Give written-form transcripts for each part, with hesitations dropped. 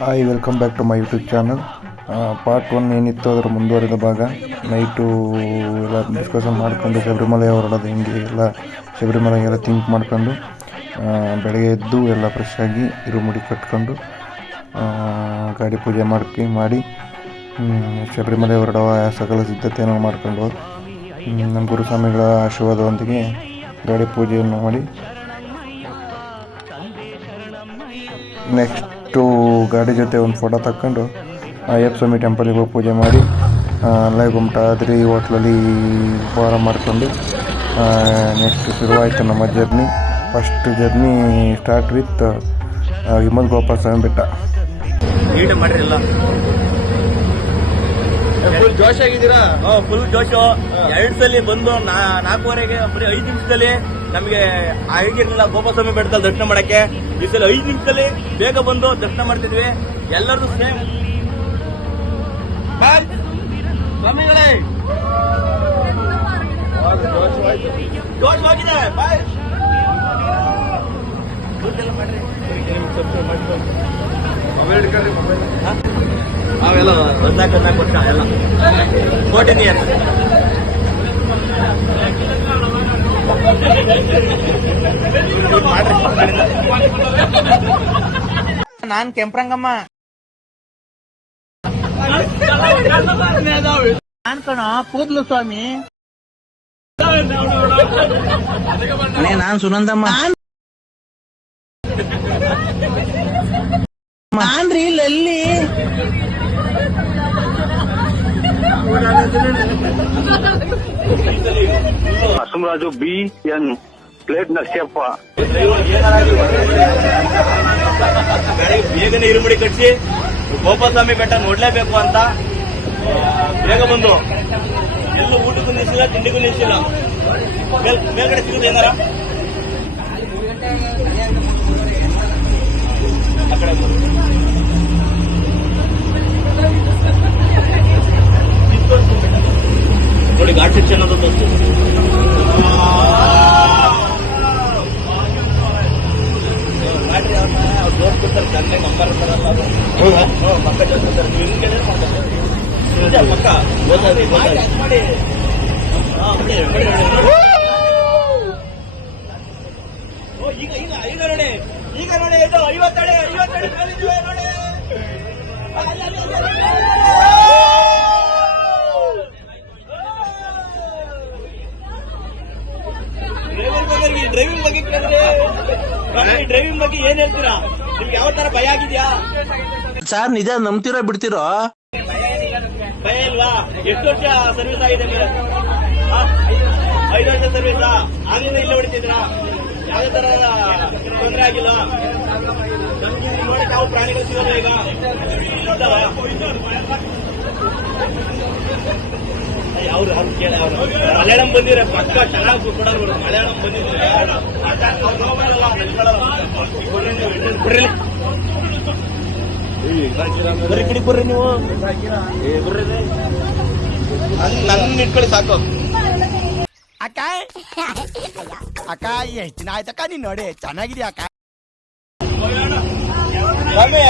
Hi, welcome back to my YouTube channel. Part 1 ಏನಿತ್ತು ಅದರ ಮುಂದುವರೆದ ಭಾಗ. ನೈಟು ಎಲ್ಲ ಡಿಸ್ಕಷನ್ ಮಾಡ್ಕೊಂಡು ಶಬರಿಮಲೆ ಹೊರಡೋದು ಹಿಂಗೆ ಎಲ್ಲ ಶಬರಿಮಲೆಗೆಲ್ಲ ಥಿಂಕ್ ಮಾಡ್ಕೊಂಡು ಬೆಳಗ್ಗೆ ಎದ್ದು ಎಲ್ಲ ಫ್ರೆಶ್ ಆಗಿ ಇರುಮುಡಿ ಕಟ್ಕೊಂಡು ಗಾಡಿ ಪೂಜೆ ಮಾಡಿ ಶಬರಿಮಲೆ ಹೊರಡುವ ಸಕಲ ಸಿದ್ಧತೆಯನ್ನು ಮಾಡ್ಕೊಂಡು ನಮ್ಮ ಗುರುಸ್ವಾಮಿಗಳ ಆಶೀರ್ವಾದದೊಂದಿಗೆ ಗಾಡಿ ಪೂಜೆಯನ್ನು ಮಾಡಿ ನೆಕ್ಸ್ಟು ಗಾಡಿ ಜೊತೆ ಒಂದು ಫೋಟೋ ತಕ್ಕೊಂಡು ಅಯ್ಯಪ್ಪ ಸ್ವಾಮಿ ಟೆಂಪಲಿಗೆ ಹೋಗಿ ಪೂಜೆ ಮಾಡಿ ಅಲ್ಲೇ ಗುಮ್ಟಾದ್ರಿ ಹೋಟ್ಲಲ್ಲಿ ಉಪಹಾರ ಮಾಡಿಕೊಂಡು ನೆಕ್ಸ್ಟ್ ಶುರುವಾಯಿತು ನಮ್ಮ journey. First journey start with Himavad Gopala Swamy Betta. Full ಜೋಶ್ ಆಗಿದ್ದೀರಾ? ಫುಲ್ ಜೋಶು. 2 ಸಲ ಬಂದು 4:15ಗೆ ಬರೀ 5 ನಿಮಿಷದಲ್ಲಿ ನಮಗೆ ಆಗಿರ್ಲಿಲ್ಲ ಗೋಪಾಲಸ್ವಾಮಿ ಬೆಟ್ಟದಲ್ಲಿ ದರ್ಶನ ಮಾಡಕ್ಕೆ. ಈ ಸಲ 5 ನಿಮಿಷದಲ್ಲಿ ಬೇಗ ಬಂದು ದರ್ಶನ ಮಾಡ್ತಿದ್ವಿ. ಎಲ್ಲರೂ ಸೇಮ್ ಸ್ವಾಮಿಗಳೇ ಜೋಶವಾಗಿದೆ. ಬಾಯ್ ಅವೆಲ್ಲ 14 ವರ್ಷ ಎಲ್ಲ 14 ಇಯರ್ಸ್. ನಾನ್ ಕೆಂಪ್ರಂಗಮ್ಮ ನಾನ್ ಕಣ ಕೂದ್ಲು ಸ್ವಾಮಿ. ನಾನ್ ಸುನಂದಮ್ಮ. ನಾನ್ರಿ ಲಲ್ಲಿ. Narasimharaju BN plate Narasiyappa. ಬೇಗನೆ ಇರುಮುಡಿ ಕಟ್ಟಿ ಗೋಪಾಲಸ್ವಾಮಿ ಬೆಟ್ಟ ನೋಡ್ಲೇಬೇಕು ಅಂತ ಬೇಗ ಬಂದು ಎಲ್ಲೂ ಊಟಕ್ಕೂ ನಿಲ್ಸಿಲ್ಲ, ತಿಂಡಿಗೂ ನಿಲ್ಸಿಲ್ಲ. ಮೇಲ್ಗಡೆ ಸಿಗುತ್ತೆ ಏನಾರ ಆ ಕಡೆ ನೋಡಿ ಘಾಟ್ ಸೆಕ್ಷನ್ ಅದು ಜೋಡ್ತಾರೆ ಚೆನ್ನಾಗಿ ನಂಬರ್ ಇರ್ತಾರಲ್ಲ ಪಕ್ಕ ಜೋಡ್ತಾರೆ. ನೀವು ಪಕ್ಕ ಮಾಡಿ ಈಗ ನೋಡಿ ಇದು 50 ಅಡಿ ನೋಡಿ. ಡ್ರೈವಿಂಗ್ ಬಗ್ಗೆ ಕೇಳಿದ್ರೆ ಡ್ರೈವಿಂಗ್ ಬಗ್ಗೆ ಏನ್ ಹೇಳ್ತೀರಾ? ನಿಮ್ಗೆ ಯಾವ ತರ ಭಯ ಆಗಿದ್ಯಾ ಸರ್? ನಿಜ ನಂಬ್ತಿರೋ ಬಿಡ್ತಿರೋ? ಭಯ ಇಲ್ವಾ? ಎಷ್ಟು ವರ್ಷ ಸರ್ವಿಸ್ ಆಗಿದೆ? 5 ವರ್ಷ ಸರ್ವಿಸ್. ಆಗ್ಲಿಂದ ಇಲ್ಲ ಹೊಡಿತಿದ್ರಾ? ಯಾವುದೇ ತರ ತೊಂದರೆ ಆಗಿಲ್ಲ? ನಮ್ಗೆ ನೋಡಕ್ಕೆ ಯಾವ ಪ್ರಾಣಿಗಳು ಸಿಗೋದು ಈಗ ಅವ್ರು ಕೇಳ ಮಲಯಾಳಂ ಬಂದಿದ್ರೆ ಪಕ್ಕ ಚೆನ್ನಾಗಿ ಕೊಡೋದು. ಮಲಯಾಳಂ ಬಂದಿದ್ರೆ ಬರ್ರಿ ಕಿಡಿ ಬರ್ರಿ ನೀವು ಬರ್ರಿ ನನ್ನ ಇಟ್ಕೊಳ್ಳಿ ಸಾಕು. ಅಕ್ಕ ಅಕ್ಕ ಎಷ್ಟು ದಿನ ಆಯ್ತಕ್ಕ ನೀನ್ ನೋಡಿ ಚೆನ್ನಾಗಿದ್ಯಾ ಅಕ್ಕ? ಸ್ವಾಮಿ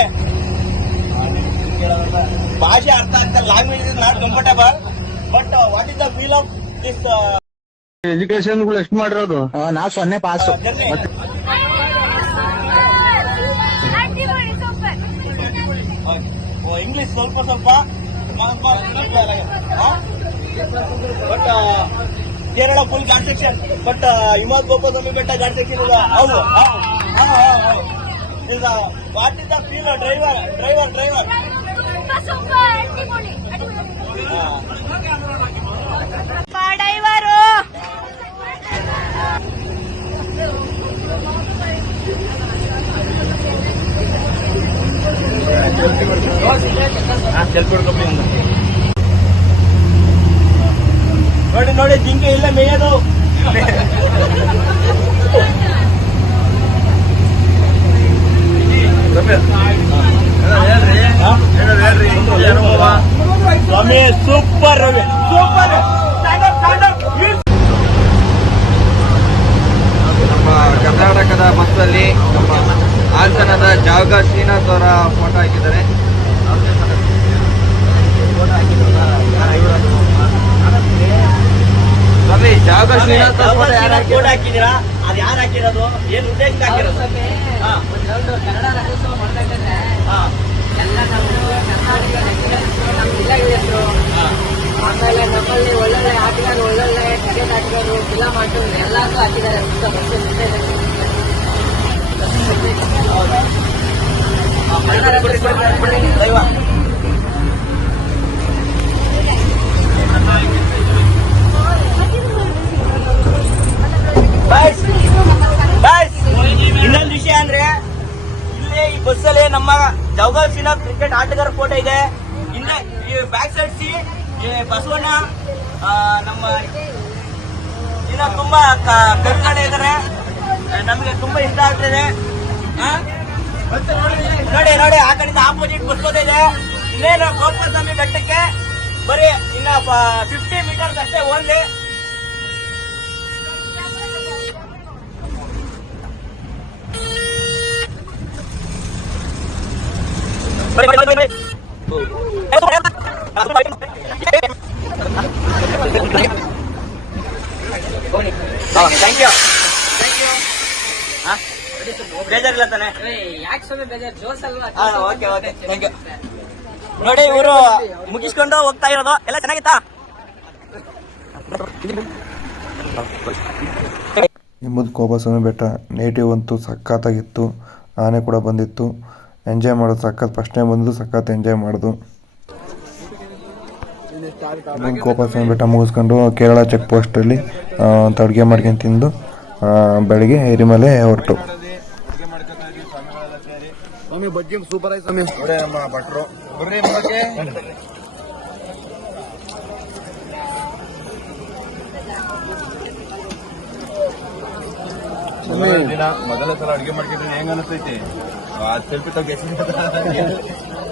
ಭಾಷೆ ಅರ್ಥ ಆಗ್ತದೆ. Language is not comfortable, but what is the feel of this education ಎಷ್ಟು ಮಾಡಿರೋದು? ನಾವು 0 ಪಾಸು. ಇಂಗ್ಲಿಷ್ ಸ್ವಲ್ಪ but Kerala full ghat section. But Himavad Gopalaswamy Betta ghat section ಇಲ್ಲ. ಹೌದು. ಈಗ what is the feel driver ನೋಡಿ ಜಿಂಕೆ ಇಲ್ಲ ಮೇಯೋದು. ಸ್ವಾಮಿ ಸೂಪರ್ ಸೂಪರ್. ನಮ್ಮ ಕರ್ನಾಟಕದ ಬಸ್ಸಲ್ಲಿ ನಮ್ಮ ಹಾಸನದ ಜಾಗ ಶ್ರೀನಾಥ್ ಅವರ ಫೋಟೋ ಹಾಕಿದ್ದಾರೆ. ಸ್ವಾಮಿ ಜಾಗ ಶ್ರೀನಾಥ್ ಫೋಟೋ ಹಾಕಿದ್ದೀರಾ? ಅದು ಯಾರು ಹಾಕಿರೋದು? ಏನು ಉದ್ದೇಶಕ್ಕೆ ಹಾಕಿರೋದು? ಕನ್ನಡ ರಾಜ್ಯೋತ್ಸವ ಮಾಡ್ತಾ ಇದ್ದಾರೆ. ಎಲ್ಲ ನಮ್ಮ ನಮ್ಮ ಜಿಲ್ಲೆಗೆ ಹೆಸರು. ಆಮೇಲೆ ನಮ್ಮಲ್ಲಿ ಒಳ್ಳೊಳ್ಳೆ ಆಟಗಾರರು, ಒಳ್ಳೊಳ್ಳೆ ಕ್ರಿಕೆಟ್ ಆಟಗಾರರು, ಫಿಲಂ ಆಟಗಾರರು ಎಲ್ಲರೂ ಹಾಕಿದ್ದಾರೆ. ಇನ್ನೊಂದು ವಿಷಯ ಅಂದ್ರೆ ಇಲ್ಲೇ ಈ ಬಸ್ಸಲ್ಲಿ ನಮ್ಮ ಜವಗಾವ್ ಶ್ರೀನಾಥ್ ಕ್ರಿಕೆಟ್ ಆಟಗಾರ ಫೋಟೋ ಇದೆ. ಇಲ್ಲೇ ಈ ಬ್ಯಾಕ್ ಸೈಡ್ ಸಿ ಬಸವಣ್ಣ ನಮ್ಮ ಇನ್ನ ತುಂಬಾ ಕರ್ನಾಟಕ ಇದ್ದಾರೆ. ನಮಗೆ ತುಂಬಾ ಇಷ್ಟ ಆಗ್ತಿದೆ. ನೋಡಿ ನೋಡಿ ಆ ಕಡೆಯಿಂದ ಆಪೋಸಿಟ್ ಬಸ್ ಇದೆ. ಇನ್ನೇನು ಗೋಪಾಲಸ್ವಾಮಿ ಬೆಟ್ಟಕ್ಕೆ ಬರೀ ಇನ್ನ 50 ಮೀಟರ್ಸ್ ಅಷ್ಟೇ ಓನ್ಲಿ. ಥ್ಯಾಂಕ್ ಯು ಬೇಜಾರಿಲ್ಲ ತಾನೆ? ಯಾಕೆ ಸುಮ್ಮನೆ ಬೇಜಾರು? ಜೋಸ್ ಅಲ್ವಾ? Okay okay thank you. ನೋಡಿ ಇವರು ಮುಗಿಸ್ಕೊಂಡು ಹೋಗ್ತಾ ಇರೋದು ಎಲ್ಲ ಚೆನ್ನಾಗಿತ್ತಾ? ನಿಮ್ಮದು ಗೋಪಾಲಸ್ವಾಮಿ ಬೆಟ್ಟ ನೇಟಿವ್ ಅಂತೂ ಸಖತ್ತಾಗಿತ್ತು. ಆನೆ ಕೂಡ ಬಂದಿತ್ತು. ಎಂಜಾಯ್ ಮಾಡೋದು ಸಖತ್. ಫಸ್ಟ್ ಟೈಮ್ ಬಂದು ಸಖತ್ ಎಂಜಾಯ್ ಮಾಡೋದು. ಗೋಪಾಲಸ್ವಾಮಿ ಬೆಟ್ಟ ಮುಗಿಸ್ಕೊಂಡು ಕೇರಳ ಚೆಕ್ ಪೋಸ್ಟಲ್ಲಿ ಅಂತ ಅಡುಗೆ ಮಾಡ್ಕೊಂಡು ತಿಂದು ಬೆಳಗ್ಗೆ ಎರಿಮಲೆ ಹೊರಟು. ಸ್ವಾಮಿ ಬಜ್ಜಿ ಸೂಪರ್ ಆಯ್ತು ಸ್ವಾಮಿ. ನೋಡೇ ನಮ್ಮ ಭಟ್ರು ಬರ್ರಿ ದಿನ ಮೊದಲ ಸಲ ಅಡುಗೆ ಮಾಡ್ಕೊಂಡ್ರೆ ಹೆಂಗ ಅನಿಸ್ತೈತಿ? ಸೆಲ್ಫಿ ತಗ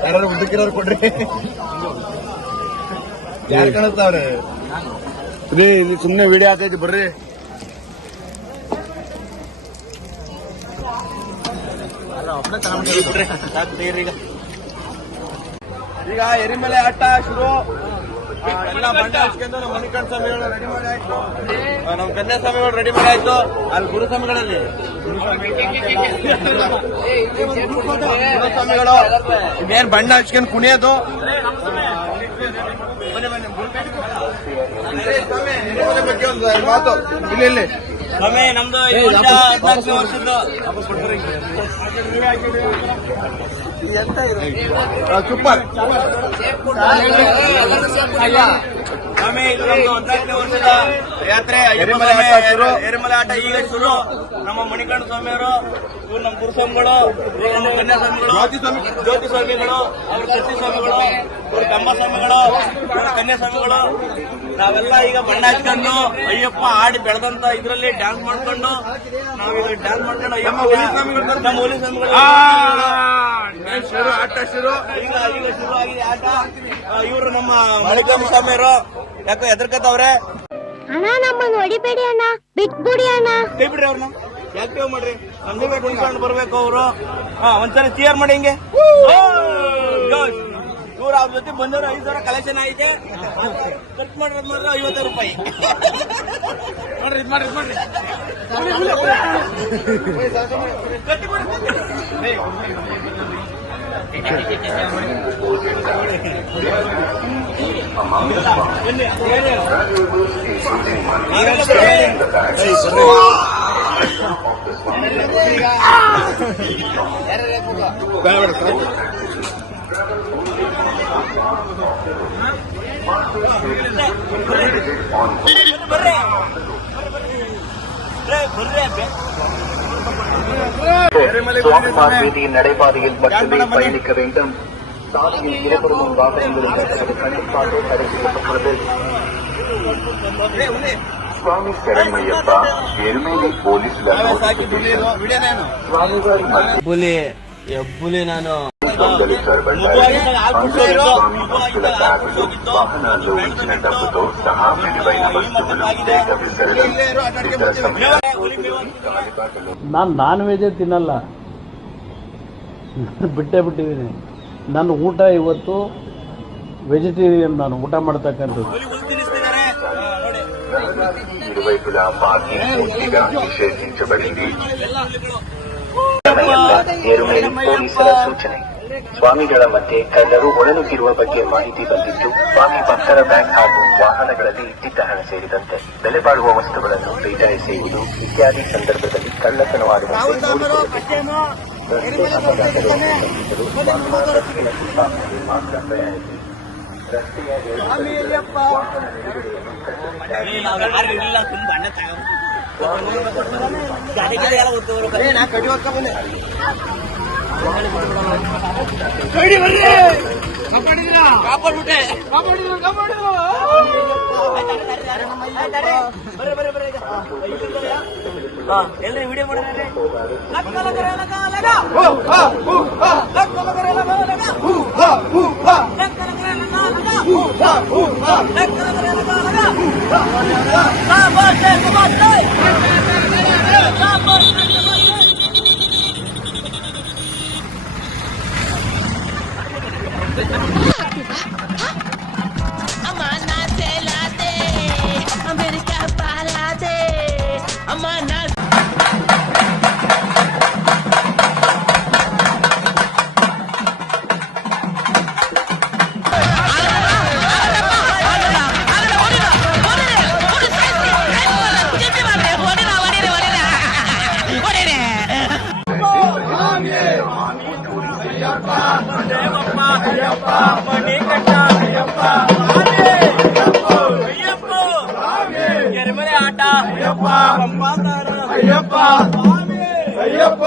ಯಾರು ಹುಡುಕಿರೋರು ಕೊಡ್ರಿ. ಯಾರು ಕಾಣಿಸ್ತಾವ್ರೆ ರೀ? ಇಲ್ಲಿ ಸುಮ್ಮನೆ ವಿಡಿಯೋ ಹಾಕೈತಿ ಬರ್ರಿ. ಈಗ ಎರಿಮಲೆ ಆಟ ಶುರು. ಎಲ್ಲ ಬಂಡ ಹಚ್ಕೊಂಡು ನಮ್ಮ ಮಣಿಕಂಠ ಸ್ವಾಮಿಗಳು ರೆಡಿ ಮಾಡಿ ಆಯ್ತು. ನಮ್ಮ ಕನ್ಯಾ ಸ್ವಾಮಿಗಳು ರೆಡಿ ಮಾಡಿ ಆಯ್ತು. ಅಲ್ಲಿ ಗುರುಸ್ವಾಮಿಗಳಲ್ಲಿ ಗುರುಸ್ವಾಮಿಗಳು ಇನ್ನೇನ್ ಬಣ್ಣ ಹಚ್ಕೊಂಡು ಕುಣಿಯೋದು. ಬಗ್ಗೆ ಒಂದು ಮಾತು ಇಲ್ಲಿ ಸ್ವಾಮಿ ನಮ್ದು 14 ವರ್ಷದ್ದು ಸೂಪರ್ ಸ್ವಾಮಿ ಇದು ನಮ್ದು 14ನೇ ವರ್ಷದ ಯಾತ್ರೆ. ಎರಿಮಲೆ ಆಟ ಈಗ ಶುರು. ನಮ್ಮ ಮಣಿಕಂಠ ಸ್ವಾಮಿಯವರು, ಇವ್ರು ನಮ್ಮ ಗುರುಸ್ವಾಮಿಗಳು, ಇವ್ರು ನಮ್ಮ ಕನ್ಯಾ ಸ್ವಾಮಿಗಳು, ಜ್ಯೋತಿ ಸ್ವಾಮಿಗಳು, ಅವ್ರ ಸತ್ಯ ಸ್ವಾಮಿಗಳು, ಇವ್ರ ಕಂಬ ಸ್ವಾಮಿಗಳು, ಇವ್ರ ಕನ್ಯಾ ಸ್ವಾಮಿಗಳು. ನಾವೆಲ್ಲ ಈಗ ಬಣ್ಣ ಹಚ್ಕೊಂಡು ಅಯ್ಯಪ್ಪ ಆಡಿ ಬೆಳೆದಂತ ಇದ್ರಲ್ಲಿ ಡ್ಯಾನ್ಸ್ ಮಾಡ್ಕೊಂಡು ನಾವೀಗ ಡ್ಯಾನ್ಸ್ ಮಾಡ್ಕೊಂಡು ಅಯ್ಯಪ್ಪ ನಮ್ಮ ಹೋಲಿ ಸ್ವಾಮಿಗಳು ಆಟ ಶುರು. ಈಗ ಶುರು ಆಗಿದೆ ಆಟ. ಇವರು ನಮ್ಮ ಮಣಿಕಂಠ ಸ್ವಾಮಿಯವರು ಯಾಕೋ ಹೆದರ್ಕತ್ತವ್ರೆ. ಅಣ್ಣ ನಮ್ಮನ್ನು ಹೊಡಿಬೇಡಿ ಅಣ್ಣ, ಬಿಟ್ಬಿಡಿ ಅಣ್ಣ. ಕೈ ಬಿಡ್ರಿ ಅವ್ರನ್ನ, ಆಕ್ಟಿವ್ ಮಾಡ್ರಿ. ನಮ್ಗೆ ಕುಣ್ಕೊಂಡು ಬರ್ಬೇಕು ಅವರು. ಒಂದ್ಸಲ ಚಿಯರ್ ಮಾಡಿ ಹಿಂಗೆ. ಇವ್ರು ಅವ್ರ ಜೊತೆ ಬಂದವರು 5,000 ಕಲೆಕ್ಷನ್ ಐತೆ. ಖರ್ಚು ಮಾಡಿರೋದು ಮಾತ್ರ 50 ರೂಪಾಯಿ. ನೋಡ್ರಿ ಇದು ಮಾಡ್ರಿ ಗಟ್ಟಿ ಮಾಡಿ. சுவாமிமார் வீதியின் நடைபாதையில் மட்டுமே பயணிக்க வேண்டும். சாலையில் இருபுறமும் வாகனங்கள் கண்டிப்பாக தடை செய்யப்பட்டுள்ளது. స్వామి శరణమయ్యప్ప ఎరుమేలి పోలీసులను స్వామివారి ఎబ్బులి ನಾನು దొంగలించబడ్డారు. స్వామి భక్తుల బ్యాగులు, వాహనాల్లో ఇచ్చిన డబ్బుతో సహా విలువైన వస్తువులు దేశ విసరడం ఇతర సమయాల్లో ನಾನು ನಾನ್ ವೆಜ್ ತಿನ್ನಲ್ಲ. ಬಿಟ್ಟೇ ಬಿಟ್ಟಿದ್ದೀನಿ. ನನ್ನ ಊಟ ಇವತ್ತು ವೆಜಿಟೇರಿಯನ್, ನಾನು ಊಟ ಮಾಡ್ತಕ್ಕಂಥದ್ದು. ఇరువైపులా పార్కింగ్ పూర్తిగా నిషేధించబడింది. ಏರುಮೇಲಿ ಪೊಲೀಸರ ಸೂಚನೆ. ಸ್ವಾಮಿಗಳ ಮಧ್ಯೆ ಕಳ್ಳರು ಒಳನುಗ್ಗಿರುವ ಬಗ್ಗೆ ಮಾಹಿತಿ ಬಂದಿದ್ದು, ಸ್ವಾಮಿ ಭಕ್ತರ ಬ್ಯಾಂಕ್ ಹಾಗೂ ವಾಹನಗಳಲ್ಲಿ ಇಟ್ಟಿದ್ದ ಹಣ ಸೇರಿದಂತೆ ಬೆಲೆ ಬಾಳುವ ವಸ್ತುಗಳನ್ನು ಬೇಟೆ ಎಸೆಯುವುದು ಇತ್ಯಾದಿ ಸಂದರ್ಭದಲ್ಲಿ ಕಳ್ಳತನವಾಗುವಂತೆ ಮಾತ್ರ ಪ್ರಯಾಣಿಸಿ. ರಸ್ತೆಯ ಎಲ್ರಿ ವಿಡಿಯೋ ಮಾಡಿದ್ರೆ ಎರಿಮಲೆ ಆಟ ಅಯ್ಯಪ್ಪ ಅಯ್ಯಪ್ಪ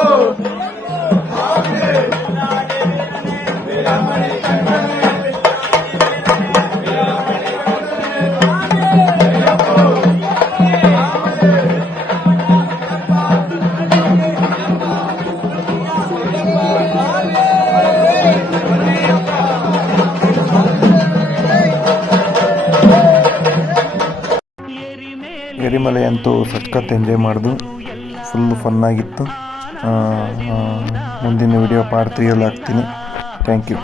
ಎರಿಮಲೆ ಅಂತೂ ಸಖತ್ ಎಂಜಾಯ್ ಮಾಡಿದ್ವು, ಫುಲ್ಲು ಫನ್ನಾಗಿತ್ತು. ಮುಂದಿನ ವಿಡಿಯೋ ಪಾರ್ಟ್ 3 ಹಾಕ್ತೀನಿ. Thank you.